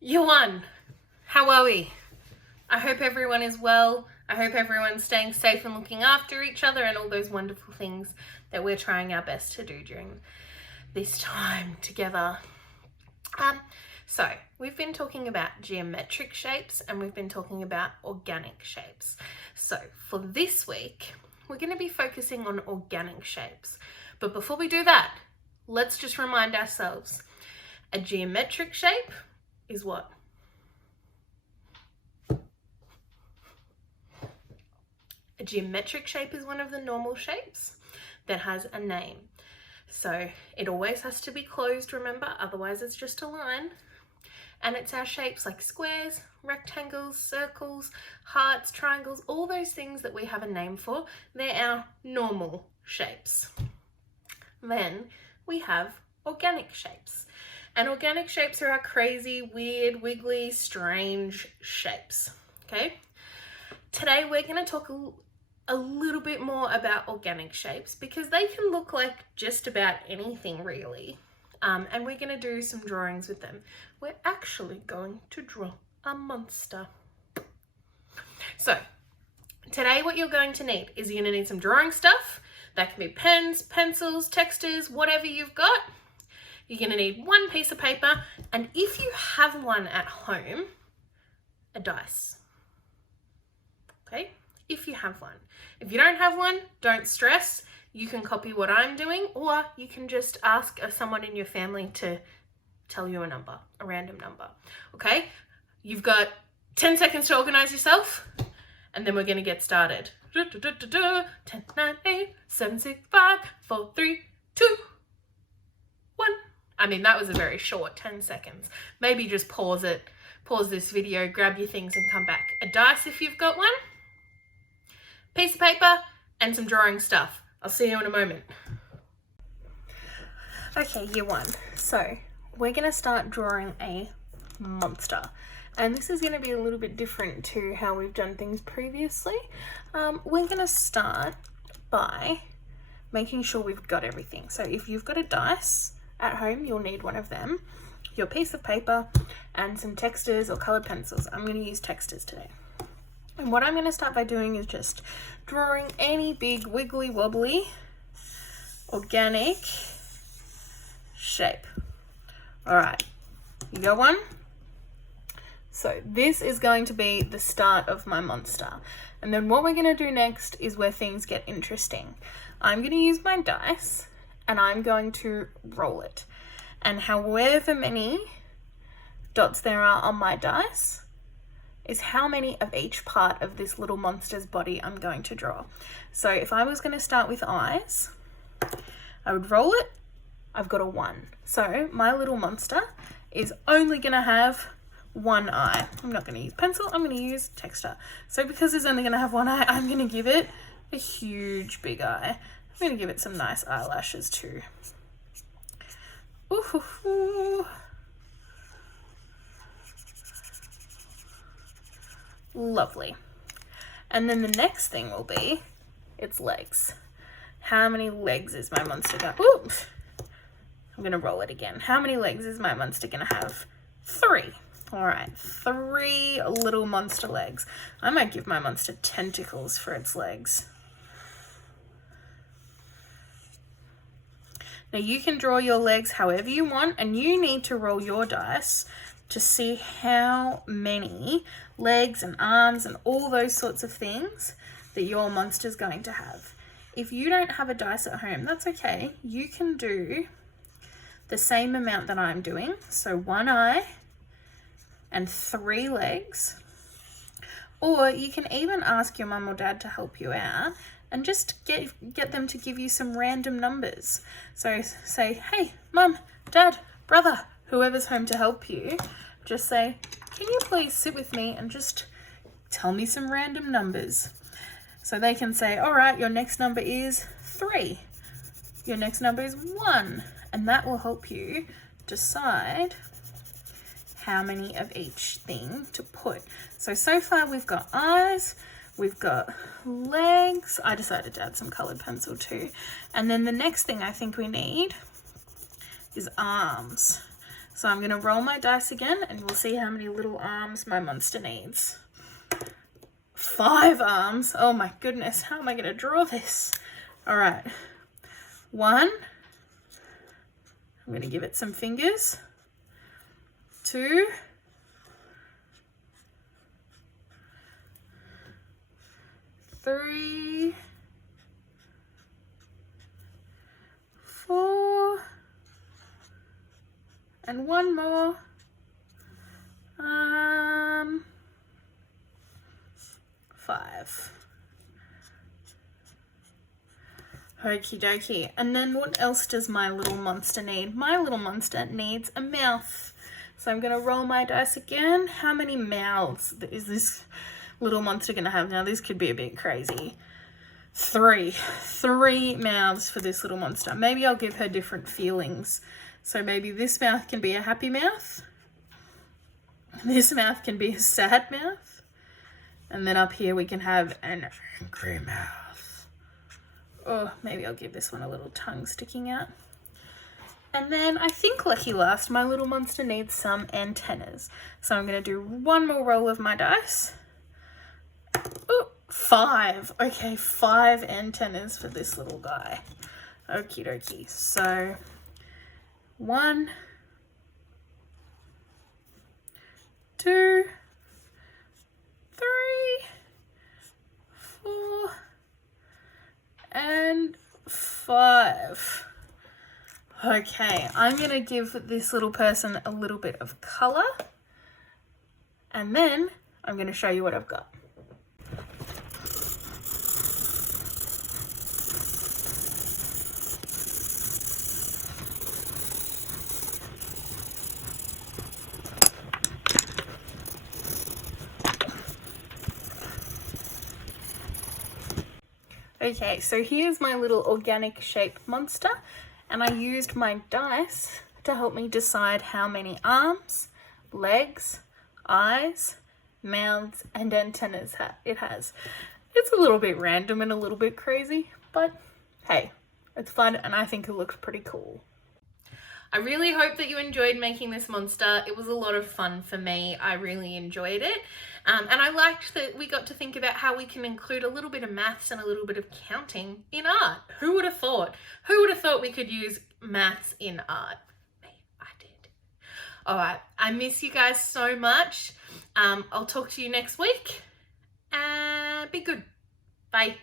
Year one, how are we? I hope everyone is well. I hope everyone's staying safe and looking after each other and all those wonderful things that we're trying our best to do during this time together. So we've been talking about geometric shapes and we've been talking about organic shapes. So for this week, we're going to be focusing on organic shapes. But before we do that, let's just remind ourselves, a geometric shape is what? A geometric shape is one of the normal shapes that has a name. So it always has to be closed, remember, otherwise it's just a line. And it's our shapes like squares, rectangles, circles, hearts, triangles, all those things that we have a name for, they're our normal shapes. Then we have organic shapes. And organic shapes are our crazy, weird, wiggly, strange shapes, okay? Today we're going to talk a little bit more about organic shapes because they can look like just about anything really. And we're going to do some drawings with them. We're actually going to draw a monster. So today what you're going to need is you're going to need some drawing stuff. That can be pens, pencils, textures, whatever you've got. You're going to need one piece of paper, and if you have one at home, a dice. Okay? If you have one. If you don't have one, don't stress. You can copy what I'm doing, or you can just ask someone in your family to tell you a number, a random number. Okay? You've got 10 seconds to organize yourself, and then we're going to get started. 10, 9, 8, 7, 6, 5, 4, 3, 2, 1. I mean, that was a very short 10 seconds. Maybe just pause it, pause this video, grab your things and come back. A dice if you've got one, piece of paper, and some drawing stuff. I'll see you in a moment. Okay, year one. So we're going to start drawing a monster. And this is going to be a little bit different to how we've done things previously. We're going to start by making sure we've got everything. So if you've got a dice at home, you'll need one of them, your piece of paper, and some textures or colored pencils. I'm going to use textures today. And what I'm going to start by doing is just drawing any big wiggly wobbly organic shape. All right, you got one? So this is going to be the start of my monster. And then what we're going to do next is where things get interesting. I'm going to use my dice and I'm going to roll it. And however many dots there are on my dice is how many of each part of this little monster's body I'm going to draw. So if I was going to start with eyes, I would roll it. I've got a 1. So my little monster is only going to have one eye. I'm not going to use pencil, I'm going to use texture. So because it's only going to have one eye, I'm going to give it a huge big eye. I'm going to give it some nice eyelashes too. Ooh. Lovely. And then the next thing will be its legs. How many legs is my monster going to... Ooh! I'm going to roll it again. How many legs is my monster going to have? 3. All right, 3 little monster legs. I might give my monster tentacles for its legs. Now you can draw your legs however you want, and you need to roll your dice to see how many legs and arms and all those sorts of things that your monster's going to have. If you don't have a dice at home, that's okay. You can do the same amount that I'm doing. So 1 eye and 3 legs. Or you can even ask your mum or dad to help you out and just get them to give you some random numbers. So say, hey, mum, dad, brother, whoever's home to help you, just say, can you please sit with me and just tell me some random numbers? So they can say, all right, your next number is 3. Your next number is 1. And that will help you decide how many of each thing to put. So far we've got eyes, we've got legs. I decided to add some colored pencil too. And then the next thing I think we need is arms. So I'm going to roll my dice again and we'll see how many little arms my monster needs. 5 arms. Oh my goodness, how am I going to draw this? All right. 1. I'm going to give it some fingers. 2. 3. 4. And 1 more. 5. Okie dokie. And then what else does my little monster need? My little monster needs a mouth. So I'm going to roll my dice again. How many mouths is this little monster going to have? Now this could be a bit crazy. 3. 3 mouths for this little monster. Maybe I'll give her different feelings. So maybe this mouth can be a happy mouth. This mouth can be a sad mouth. And then up here we can have an angry mouth. Oh, maybe I'll give this one a little tongue sticking out. And then I think lucky last, my little monster needs some antennas. So I'm going to do one more roll of my dice. Oh, 5. Okay, 5 antennas for this little guy. Okie dokie. So 1, 2, 3, 4, and 5. Okay, I'm going to give this little person a little bit of colour, and then I'm going to show you what I've got. Okay, so here's my little organic shape monster, and I used my dice to help me decide how many arms, legs, eyes, mouths, and antennas it has. It's a little bit random and a little bit crazy, but hey, it's fun and I think it looks pretty cool. I really hope that you enjoyed making this monster. It was a lot of fun for me. I really enjoyed it. And I liked that we got to think about how we can include a little bit of maths and a little bit of counting in art. Who would have thought? Who would have thought we could use maths in art? Me, I did. All right, I miss you guys so much. I'll talk to you next week. Be good. Bye.